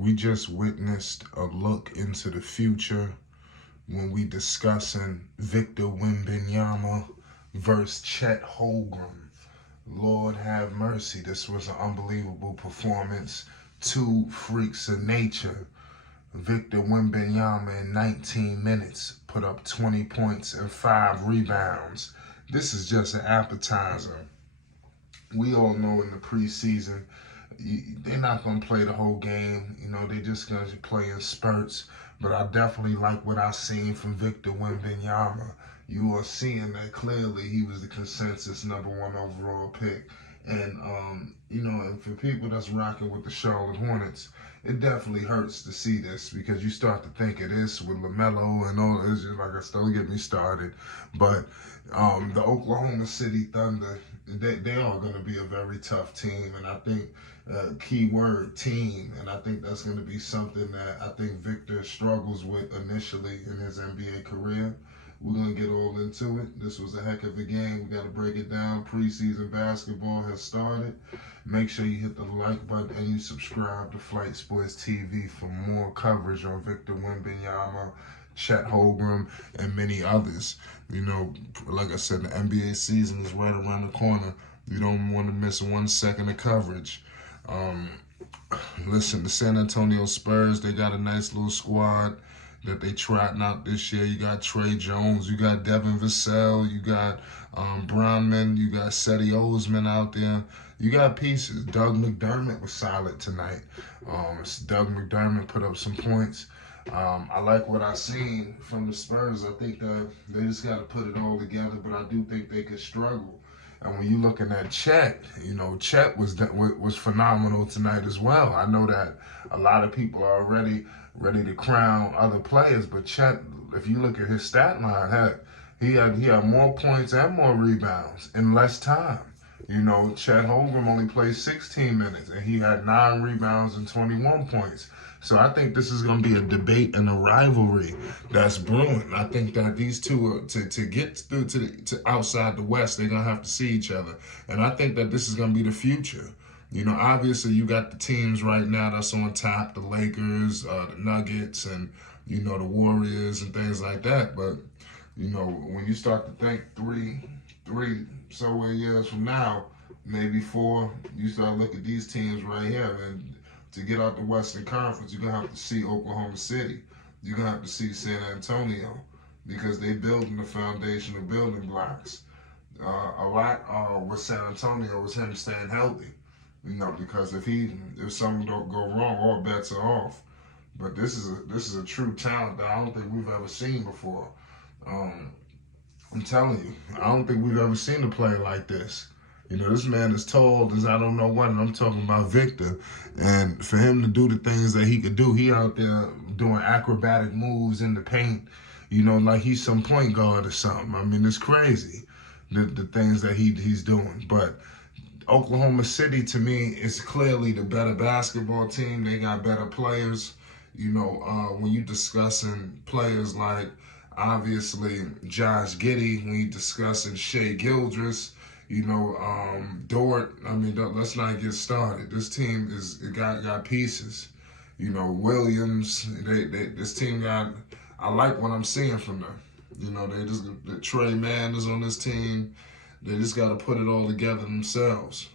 We just witnessed a look into the future when we discussing Victor Wembanyama versus Chet Holmgren. Lord have mercy, this was an unbelievable performance. Two freaks of nature. Victor Wembanyama in 19 minutes put up 20 points and 5 rebounds. This is just an appetizer. We all know in the preseason, they're not going to play the whole game. They're just going to play in spurts. But I definitely like what I seen from Victor Wembanyama. You are seeing that clearly he was the consensus #1 overall pick. And, and for people that's rocking with the Charlotte Hornets, it definitely hurts to see this because you start to think of this with LaMelo and all this. Just like I still get me started. But the Oklahoma City Thunder, they are going to be a very tough team. And I think keyword team, and I think that's going to be something that I think Victor struggles with initially in his NBA career. We're going to get all into it. This was a heck of a game. We got to break it down. Preseason basketball has started. Make sure you hit the like button and you subscribe to Flight Sports TV for more coverage on Victor Wembanyama, Chet Holmgren, and many others. Like I said, the NBA season is right around the corner. You don't want to miss 1 second of coverage. Listen, the San Antonio Spurs, they got a nice little squad that they trotting out this year. You got Trey Jones, you got Devin Vassell, you got Brownman, you got Seti Osman out there. You got pieces. Doug McDermott was solid tonight. Doug McDermott put up some points. I like what I seen from the Spurs. I think that they just got to put it all together, but I do think they could struggle. And when you're looking at Chet, Chet was phenomenal tonight as well. I know that a lot of people are already ready to crown other players, but Chet, if you look at his stat line, heck, he had more points and more rebounds in less time. Chet Holmgren only played 16 minutes, and he had 9 rebounds and 21 points. So I think this is going to be a debate and a rivalry that's brewing. I think that these two, to get through to outside the West, they're going to have to see each other. And I think that this is going to be the future. Obviously you got the teams right now that's on top, the Lakers, the Nuggets, and, the Warriors and things like that. But, when you start to think three so years from now, maybe 4, you start to look at these teams right here. And to get out the Western Conference, you're going to have to see Oklahoma City. You're going to have to see San Antonio because they're building the foundation of building blocks. A lot with San Antonio was him staying healthy. Because if something don't go wrong, all bets are off. But this is a true talent that I don't think we've ever seen before. I'm telling you, I don't think we've ever seen a player like this. This man is tall as I don't know what, and I'm talking about Victor. And for him to do the things that he could do, he out there doing acrobatic moves in the paint, like he's some point guard or something. I mean, it's crazy, the things that he's doing. But Oklahoma City, to me, is clearly the better basketball team. They got better players. When you discussing players like, obviously, Josh Giddey, when you discussing Shea Gildress, Dort, let's not get started. This team got pieces. Williams, this team I like what I'm seeing from them. The Trey Mann is on this team. They just got to put it all together themselves.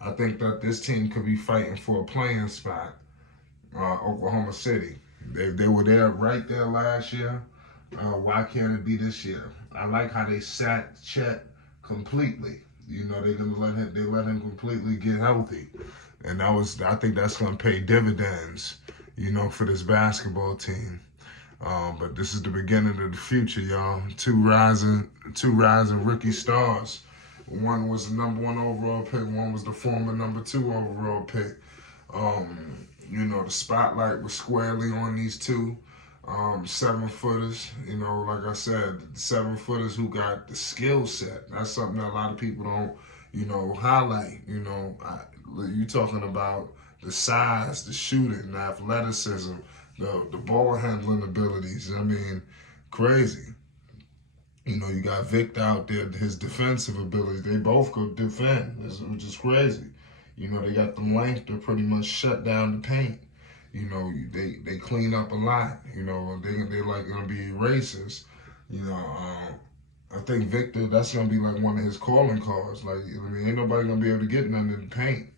I think that this team could be fighting for a playing spot. Oklahoma City. They were there right there last year. Why can't it be this year? I like how they sat Chet completely. They're gonna let him completely get healthy, and I think that's gonna pay dividends. For this basketball team. But this is the beginning of the future, y'all. Two rising rookie stars. One was the #1 overall pick. One was the former #2 overall pick. The spotlight was squarely on these two 7-footers. Like I said, 7-footers who got the skill set. That's something that a lot of people don't, highlight. You talking about the size, the shooting, the athleticism, the ball handling abilities. Crazy. You got Victor out there, his defensive abilities. They both could defend, which is crazy. They got the length to pretty much shut down the paint. you know, they clean up a lot. You know, they like gonna be racist. You know, I think Victor, that's gonna be like one of his calling cards. Like, I mean, ain't nobody gonna be able to get nothing in the paint.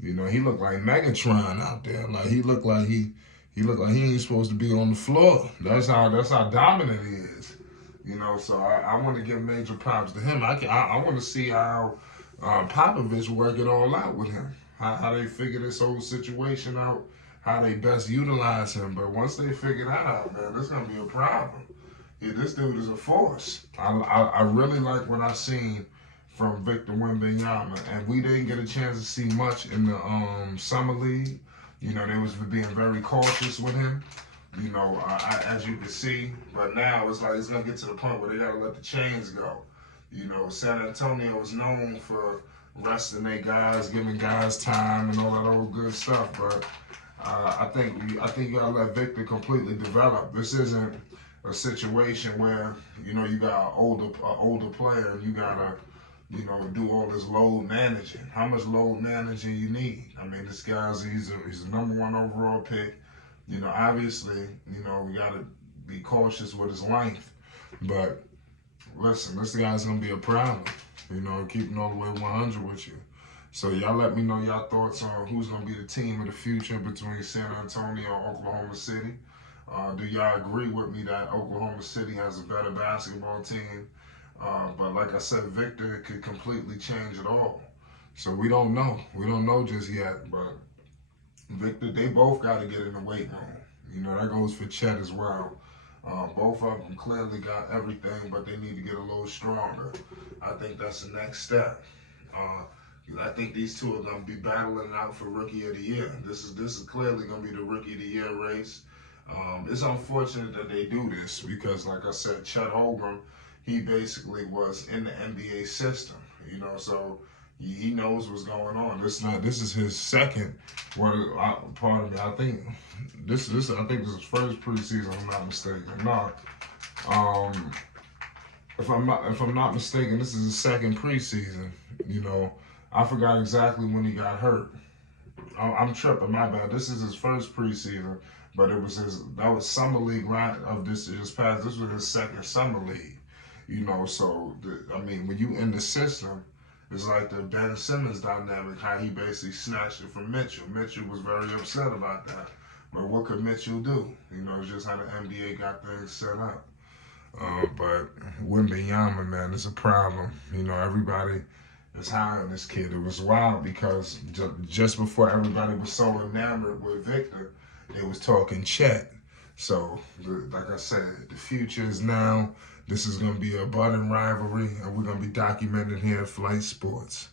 You know, he looked like Megatron out there. Like he looked like he ain't supposed to be on the floor. That's how dominant he is. You know, so I want to give major props to him. I want to see how Popovich work it all out with him. How they figure this whole situation out. How they best utilize him. But once they figure that out, man, this gonna be a problem. Yeah, this dude is a force. I really like what I seen from Victor Wembanyama, and we didn't get a chance to see much in the summer league. You know, they was being very cautious with him. You know, as you can see, but now it's like it's gonna get to the point where they gotta let the chains go. You know, San Antonio is known for resting their guys, giving guys time, and all that old good stuff. But I think you gotta let Victor completely develop. This isn't a situation where you know you got an older player and you gotta do all this load managing. How much load managing you need? I mean, this guy's he's a #1 overall pick. You know, obviously, you know we gotta be cautious with his length, but listen, this guy's gonna be a problem. You know, keeping all the way 100 with you. So y'all let me know y'all thoughts on who's gonna be the team of the future between San Antonio and Oklahoma City. Do y'all agree with me that Oklahoma City has a better basketball team? But like I said, Victor could completely change it all. So we don't know. We don't know just yet. But Victor, they both got to get in the weight room. You know, that goes for Chet as well. Both of them clearly got everything, but they need to get a little stronger. I think that's the next step. I think these two are going to be battling out for Rookie of the Year. This is clearly going to be the Rookie of the Year race. It's unfortunate that they do this because, like I said, Chet Holmgren, he basically was in the NBA system, you know, so he knows what's going on. This is his second. Pardon me. I think this is his first preseason. If I'm not mistaken. No, if I'm not mistaken, this is his second preseason. You know, I forgot exactly when he got hurt. I'm tripping, my bad. This is his first preseason, but that was summer league of this past. This was his second summer league, you know. So I mean, when you in the system, it's like the Ben Simmons dynamic. How he basically snatched it from Mitchell. Mitchell was very upset about that, but what could Mitchell do? You know, it's just how the NBA got things set up. But Wembanyama, man, it's a problem. You know, everybody is high on this kid. It was wild because just before everybody was so enamored with Victor, they was talking Chet. So, like I said, the future is now. This is going to be a budding rivalry, and we're going to be documented here at Flight Sports.